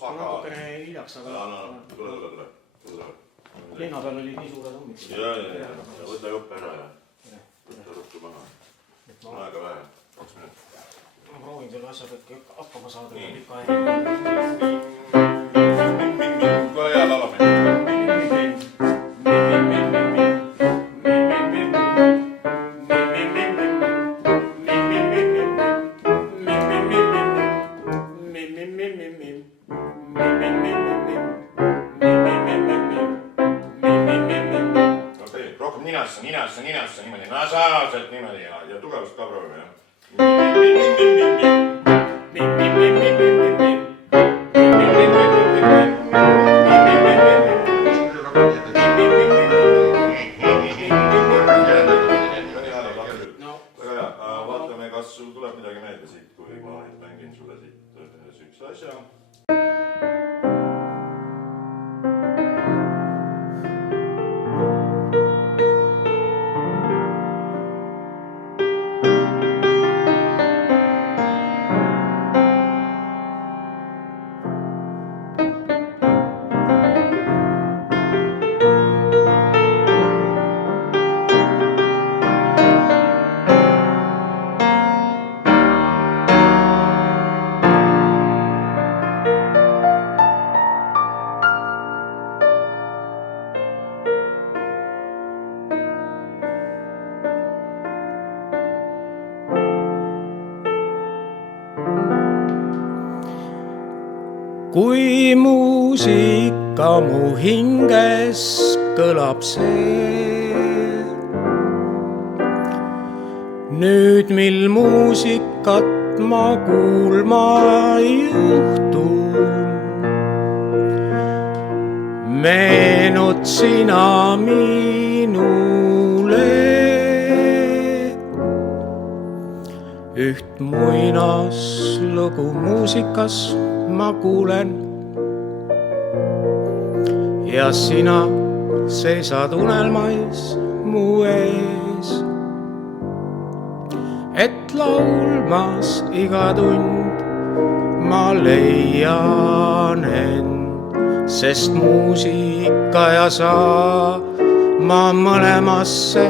hommikust on natukene hiljaks, aga... Tule. Linna peal olid nii suured hommikust. Ja. Võta joppe ära ja võta ruttu maha. On aega vähe, 2 minutit. Ma proovin selle asjad, et hakkama saada. Kohe hea laulame. Ninasse niimoodi, nasaalselt niimoodi ja tugevust ka proovime, jah. Väga hea, vaatame, kas sul tuleb midagi meelde siit, kui ma mängin sulle siit üks asja. Kui muusika mu hinges kõlab see, nüüd mil muusikat ma kuulma juhtun, meenud sina minule üht muinaslugu muusikas ma kuulen ja sina seisad unelmais mu ees, et laulmas iga tund ma leian end, sest muusika ja sa ma mõlemasse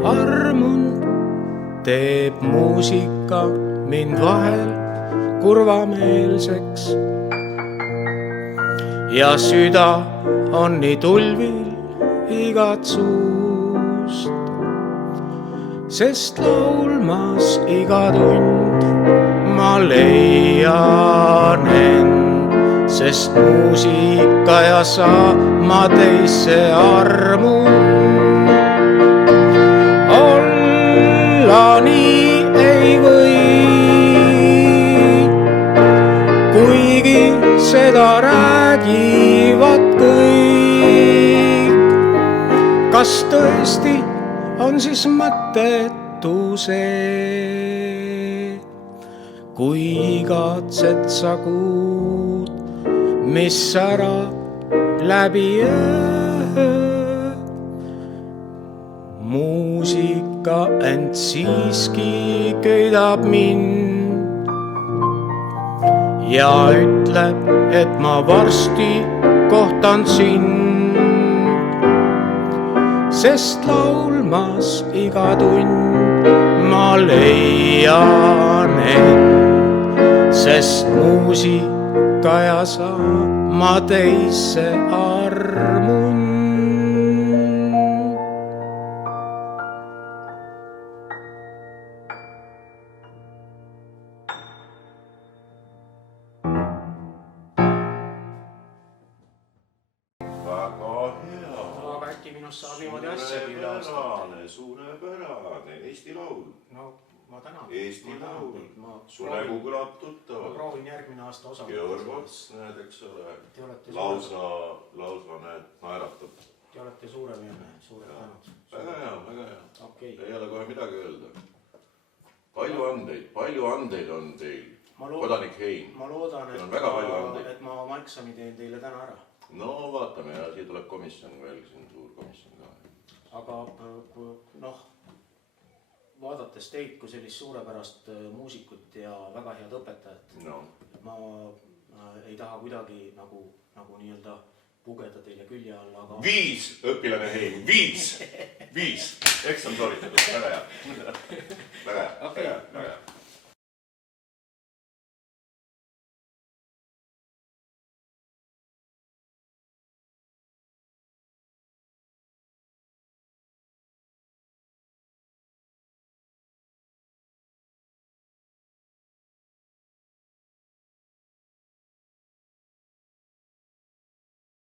armunud, teeb muusika mind vahel kurvameelseks ja süda on nii tulvil igat suust, sest laulmas iga tund ma leian end, sest muusika ja sa ma teisse armun. Olla nii ei või, kuigi seda räägivad kõik. Kas tõesti on siis mõttetu see, kui igatsed sa kuud, mis särab läbi öö? Muusika ent siiski köidab mind ja ütleb, et ma varsti kohtan sind, sest laulmas iga tund ma leian end, sest muusika ja sa ma teisse armun. Saab niimoodi asjagi üle aastat. Suurepärane, Eesti laul. No, ma tänan. Eesti laul. Su nägu kõlab tuttavalt. Ma proovin järgmine aasta osa. Georg Ots, näed, eks ole. Lausa näed, naeratab. Te olete suuremeelne, suured tänud. Väga hea. Ei ole kohe midagi öelda. Palju andeid on teil, kodanik Hein. Ma loodan, et ma oma eksami teen teile täna ära. No vaatame ja siia tuleb komisjon veel, siin suur komisjon ka. Aga noh, vaadates teid kui sellist suurepärast muusikut ja väga head õpetajat, ma ei taha kuidagi nagu nii-öelda pugeda teile külje alla, aga 5 õpilane Heim, 5 eksam sooritatud, väga hea. Väga hea, väga hea.